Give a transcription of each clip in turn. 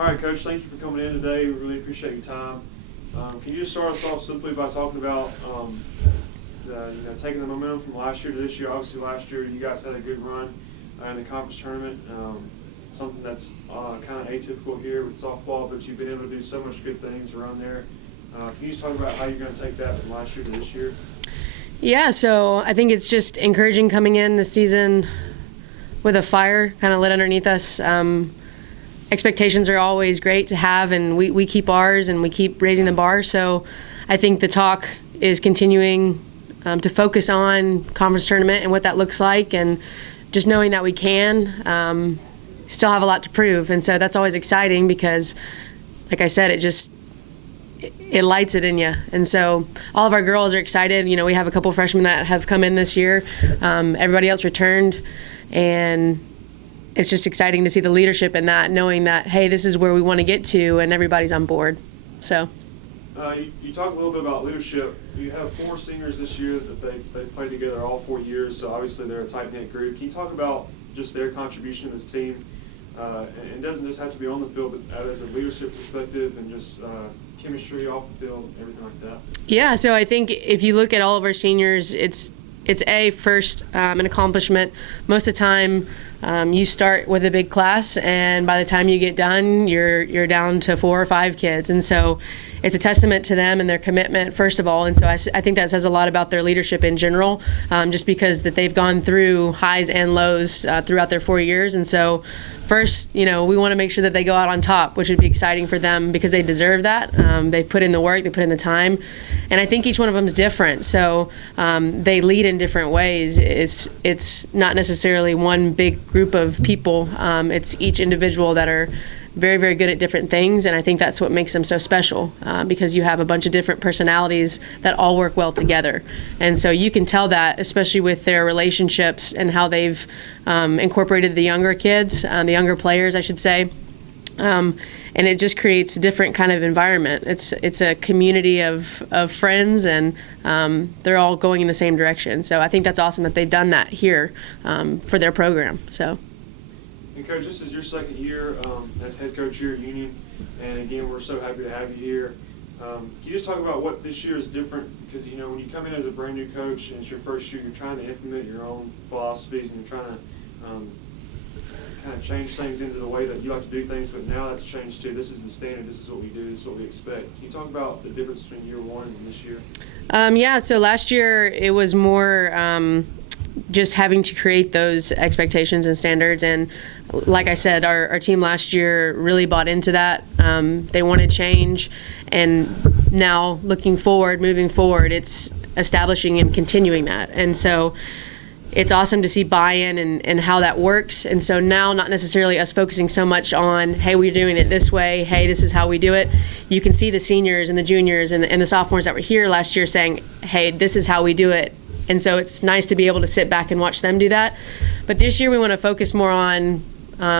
All right, Coach, thank you for coming in today. We really appreciate your time. Can you just start us off simply by talking about taking the momentum from last year to this year? Obviously, last year you guys had a good run in the conference tournament, something that's kind of atypical here with softball, but you've been able to do so much good things around there. Can you just talk about how you're going to take that from last year to this year? Yeah, so I think it's just encouraging coming in this season with a fire kind of lit underneath us. Expectations are always great to have, and we keep ours and we keep raising the bar. So I think the talk is continuing to focus on conference tournament and what that looks like, and just knowing that we can still have a lot to prove. And so that's always exciting because, like I said, it lights it in you. And so all of our girls are excited. You know, we have a couple freshmen that have come in this year. Everybody else returned, and it's just exciting to see the leadership in that, knowing that, hey, this is where we want to get to, and everybody's on board. So you talk a little bit about leadership. You have 4 seniors this year that they played together all 4 years, so obviously they're a tight-knit group. Can you talk about just their contribution to this team? And it doesn't just have to be on the field, but as a leadership perspective and just chemistry off the field, everything like that. Yeah, so I think if you look at all of our seniors, it's first an accomplishment. Most of the time, you start with a big class, and by the time you get done, you're down to 4 or 5 kids, and so it's a testament to them and their commitment, first of all. And so I think that says a lot about their leadership in general, just because that they've gone through highs and lows throughout their 4 years. And so first, we want to make sure that they go out on top, which would be exciting for them because they deserve that. They've put in the work, they put in the time, and I think each one of them is different. So they lead in different ways. It's not necessarily one big group of people. It's each individual that are very, very good at different things, and I think that's what makes them so special, because you have a bunch of different personalities that all work well together. And so you can tell that, especially with their relationships and how they've incorporated the younger kids, the younger players, I should say. And it just creates a different kind of environment. It's a community of friends, and they're all going in the same direction. So I think that's awesome that they've done that here for their program. So. And Coach, this is your second year as head coach here at Union, and again, we're so happy to have you here. Can you just talk about what this year is different? Because when you come in as a brand new coach and it's your first year, you're trying to implement your own philosophies and you're trying to kind of change things into the way that you like to do things. But now that's changed too. This is the standard. This is what we do. This is what we expect. Can you talk about the difference between year one and this year? Yeah. So last year it was more just having to create those expectations and standards. And like I said, our team last year really bought into that. They wanted change. And now moving forward, it's establishing and continuing that. And so it's awesome to see buy-in and how that works. And so now, not necessarily us focusing so much on, hey, we're doing it this way, hey, this is how we do it. You can see the seniors and the juniors and the sophomores that were here last year saying, hey, this is how we do it. And so it's nice to be able to sit back and watch them do that. But this year we want to focus more on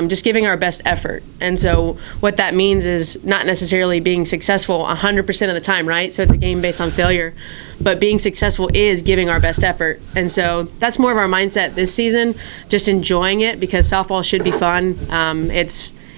just giving our best effort. And so what that means is not necessarily being successful 100% of the time, right? So it's a game based on failure. But being successful is giving our best effort. And so that's more of our mindset this season, just enjoying it, because softball should be fun.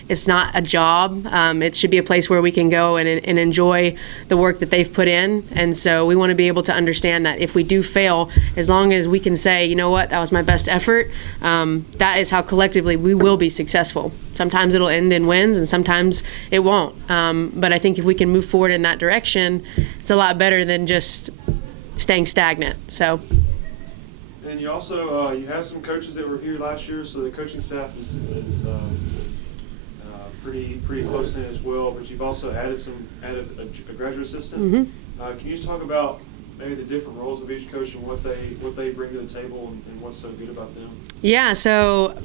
It's not a job. It should be a place where we can go and enjoy the work that they've put in. And so we want to be able to understand that if we do fail, as long as we can say, you know what, that was my best effort, that is how collectively we will be successful. Sometimes it'll end in wins and sometimes it won't. But I think if we can move forward in that direction, it's a lot better than just staying stagnant. So. And you also you have some coaches that were here last year, so the coaching staff is pretty close in as well. But you've also added a graduate assistant. Mm-hmm. Can you just talk about maybe the different roles of each coach and what they bring to the table and what's so good about them? Yeah. So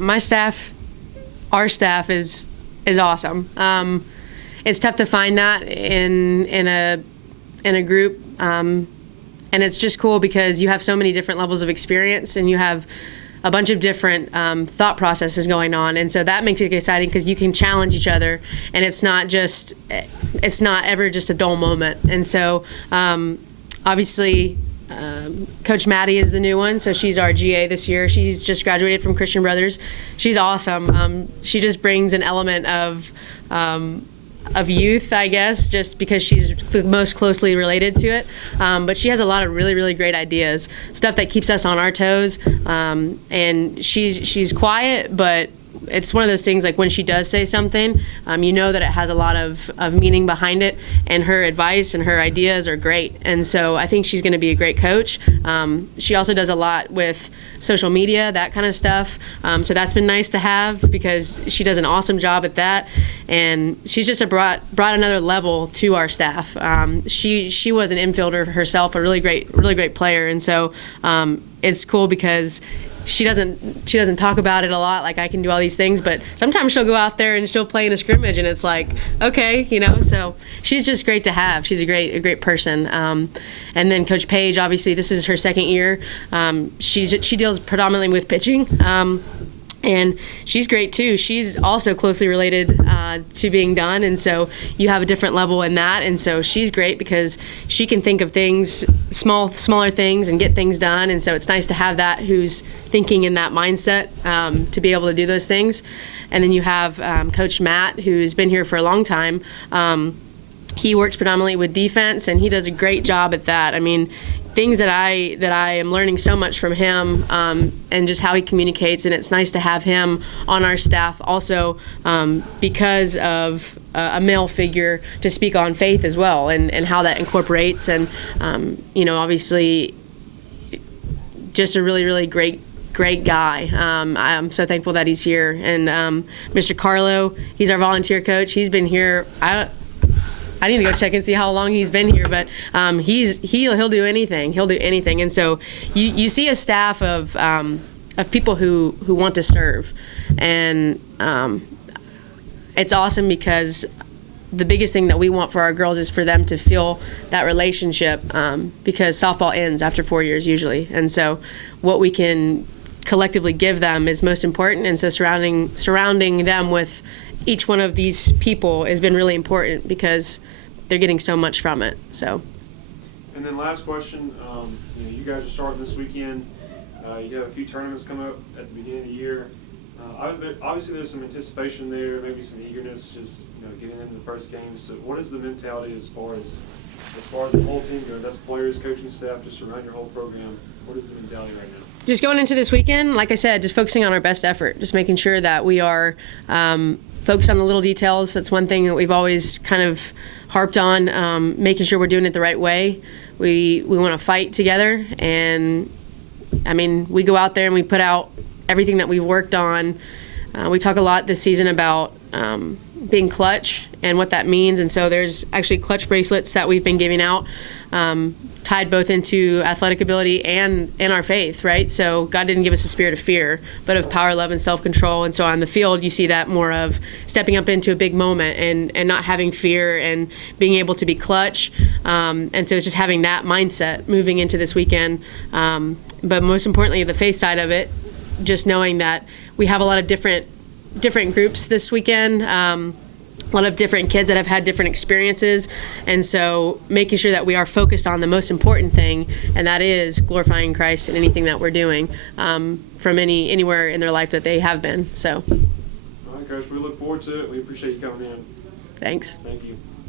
our staff is awesome. It's tough to find that in a group. And it's just cool because you have so many different levels of experience and you have a bunch of different thought processes going on. And so that makes it exciting because you can challenge each other, and it's not ever just a dull moment. And so obviously Coach Maddie is the new one, so she's our GA this year. She's just graduated from Christian Brothers. She's awesome. She just brings an element of youth, I guess, just because she's the most closely related to it. But she has a lot of really, really great ideas, stuff that keeps us on our toes. And she's quiet, but it's one of those things, like when she does say something, you know that it has a lot of meaning behind it, and her advice and her ideas are great. And so I think she's going to be a great coach. She also does a lot with social media, that kind of stuff. So that's been nice to have, because she does an awesome job at that. And she's just brought another level to our staff. She was an infielder herself, a really great player. And so it's cool because she doesn't talk about it a lot, like I can do all these things, but sometimes she'll go out there and she'll play in a scrimmage, and it's like, okay, so she's just great to have. She's a great person. And then Coach Page, obviously this is her second year. She deals predominantly with pitching. And she's great too. She's also closely related to being done, and so you have a different level in that. And so she's great because she can think of things, smaller things, and get things done. And so it's nice to have that who's thinking in that mindset to be able to do those things. And then you have Coach Matt, who's been here for a long time. He works predominantly with defense, and he does a great job at that. I mean, things that I am learning so much from him, and just how he communicates, and it's nice to have him on our staff also because of a male figure to speak on faith as well, and how that incorporates, and obviously just a really great guy. I'm so thankful that he's here. And Mr. Carlo, he's our volunteer coach. He's been here. I need to go check and see how long he's been here, but he'll do anything. He'll do anything. And so you see a staff of people who want to serve, and it's awesome because the biggest thing that we want for our girls is for them to feel that relationship, because softball ends after 4 years usually, and so what we can collectively give them is most important. And so surrounding them with each one of these people has been really important because they're getting so much from it. So. And then last question, you guys are starting this weekend. You have a few tournaments coming up at the beginning of the year. Obviously, there's some anticipation there, maybe some eagerness, just getting into the first game. So, what is the mentality as far as the whole team goes? That's players, coaching staff, just around your whole program. What is the mentality right now? Just going into this weekend, like I said, just focusing on our best effort, just making sure that we are focused on the little details. That's one thing that we've always kind of harped on, making sure we're doing it the right way. We want to fight together, and I mean, we go out there and we put out everything that we've worked on. We talk a lot this season about being clutch and what that means, and so there's actually clutch bracelets that we've been giving out, tied both into athletic ability and in our faith, right? So God didn't give us a spirit of fear, but of power, love, and self-control. And so on the field, you see that more of stepping up into a big moment and not having fear and being able to be clutch. And so it's just having that mindset moving into this weekend. But most importantly, the faith side of it, just knowing that we have a lot of different groups this weekend. A lot of different kids that have had different experiences, and so making sure that we are focused on the most important thing, and that is glorifying Christ in anything that we're doing, from anywhere in their life that they have been. So, all right, Coach, we look forward to it. We appreciate you coming in. Thanks. Thank you.